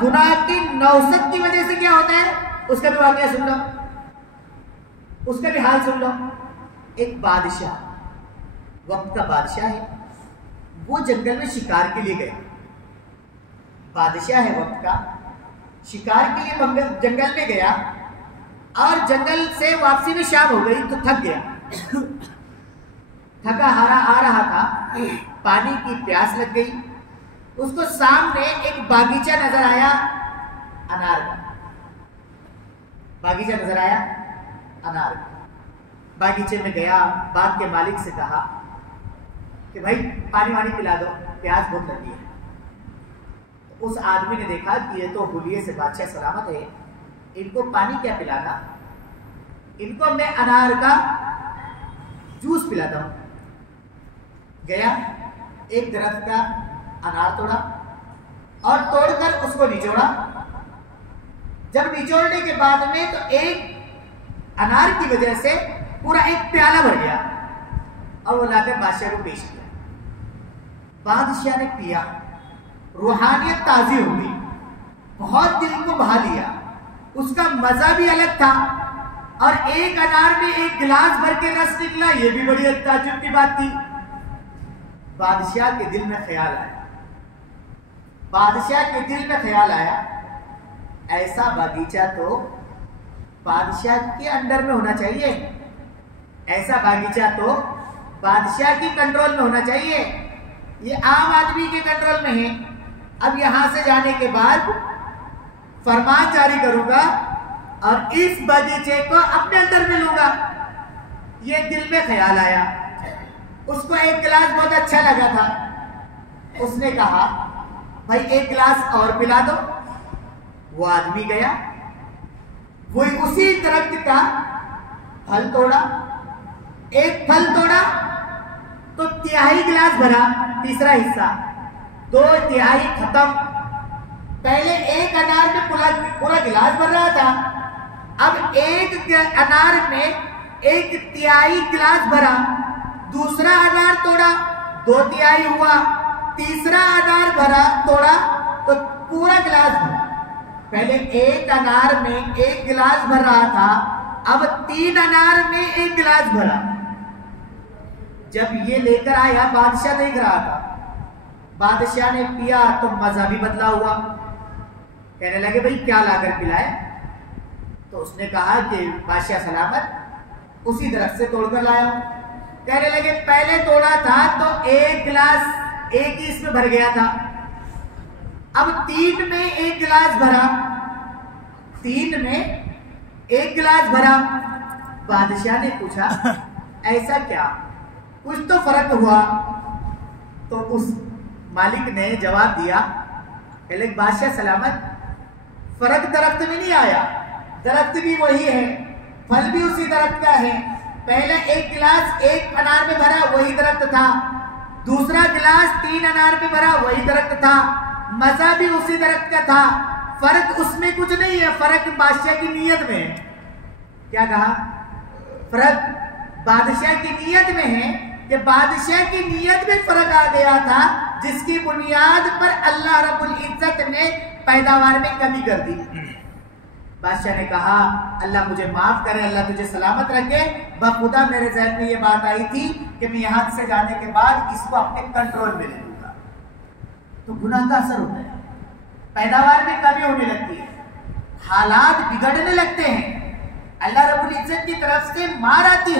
गुनाह की नौसत की वजह से क्या होता है उसका भी वाकया सुन लो, उसका भी हाल सुन लो। एक बादशाह, वक्त का बादशाह है, वो जंगल में शिकार के लिए गया। बादशाह है वक्त का, शिकार के लिए जंगल में गया और जंगल से वापसी में शाम हो गई तो थक गया, थका हारा आ रहा था, पानी की प्यास लग गई। उसको सामने एक बागीचा नजर आया, अनार का बागीचा नजर आया, अनार का। बागीचे में गया, बाग के मालिक से कहा कि भाई पानी वानी पिला दो, प्यास बहुत लगी है। उस आदमी ने देखा कि ये तो हुलिये से बादशाह सलामत है, इनको पानी क्या पिलाना, इनको मैं अनार का जूस पिलाता हूं। गया, एक दरख्त का अनार तोड़ा और तोड़कर उसको निचोड़ा। जब निचोड़ने के बाद में तो एक अनार की वजह से पूरा एक प्याला भर गया और वो लाकर बादशाह को पेश किया। बादशाह ने पिया, रूहानियत ताजी हो गई, बहुत दिल को बहा लिया, उसका मजा भी अलग था। और एक अनार में एक गिलास भर के रस निकला, ये भी बड़ी ताज्जुब की बात थी। बादशाह के दिल में ख्याल आया, बादशाह के दिल में ख्याल आया, ऐसा बागीचा तो बादशाह के अंडर में होना चाहिए, ऐसा बागीचा तो बादशाह की कंट्रोल में होना चाहिए, ये आम आदमी के कंट्रोल में है। अब यहां से जाने के बाद फरमान जारी करूंगा और इस बगीचे को अपने अंदर में लूंगा। ये दिल में ख्याल आया। उसको एक गिलास बहुत अच्छा लगा था, उसने कहा भाई एक गिलास और पिला दो। वो आदमी गया, वही उसी दरख्त का फल तोड़ा, एक फल तोड़ा तो तिहाई गिलास भरा, तीसरा हिस्सा, 2/3 खत्म। पहले एक अनार में पूरा गिलास भर रहा था, अब एक अनार में 1/3 गिलास भरा। दूसरा अनार तोड़ा, 2/3 हुआ, तीसरा अनार भरा तोड़ा तो पूरा गिलास भरा। पहले एक अनार में 1 गिलास भर रहा था, अब 3 अनार में 1 गिलास भरा। जब ये लेकर आया, बादशाह देख रहा था, बादशाह ने पिया तो मजा भी बदला हुआ। कहने लगे भाई क्या लाकर पिलाए? तो उसने कहा कि बादशाह सलामत, उसी दरख्त से तोड़कर लाया हूं। कहने लगे पहले तोड़ा था तो 1 गिलास एक ही इसमें भर गया था, अब 3 में 1 गिलास भरा, 3 में 1 गिलास भरा। बादशाह ने पूछा ऐसा क्या, कुछ तो फर्क हुआ? तो उस मालिक ने जवाब दिया, कहले बादशाह सलामत, फर्क दरख्त में नहीं आया, दरख्त भी वही है, फल भी उसी दरख्त का है। पहले 1 गिलास 1 अनार में भरा, वही दरख्त था, दूसरा गिलास 3 अनार में भरा, वही दरख्त था, मजा भी उसी दरख्त का था। फर्क उसमें कुछ नहीं है, फर्क बादशाह की नीयत में है। क्या कहा? फर्क बादशाह की नीयत में है कि बादशाह की नीयत में फर्क आ गया था, जिसकी बुनियाद पर अल्लाह रब्बुल इज्जत ने पैदावार में कमी कर दी। बादशाह ने कहा अल्लाह मुझे माफ करे, अल्लाह तुझे सलामत रखे, बखुदा मेरे ज़हन में ये बात आई थी कि मैं यहां से जाने के बाद इसको अपने कंट्रोल में ले लूंगा। तो गुनाह का असर होता है, पैदावार में कमी होने लगती है, हालात बिगड़ने लगते हैं, अल्लाह रब्बुल इज्जत की तरफ से मार आती है।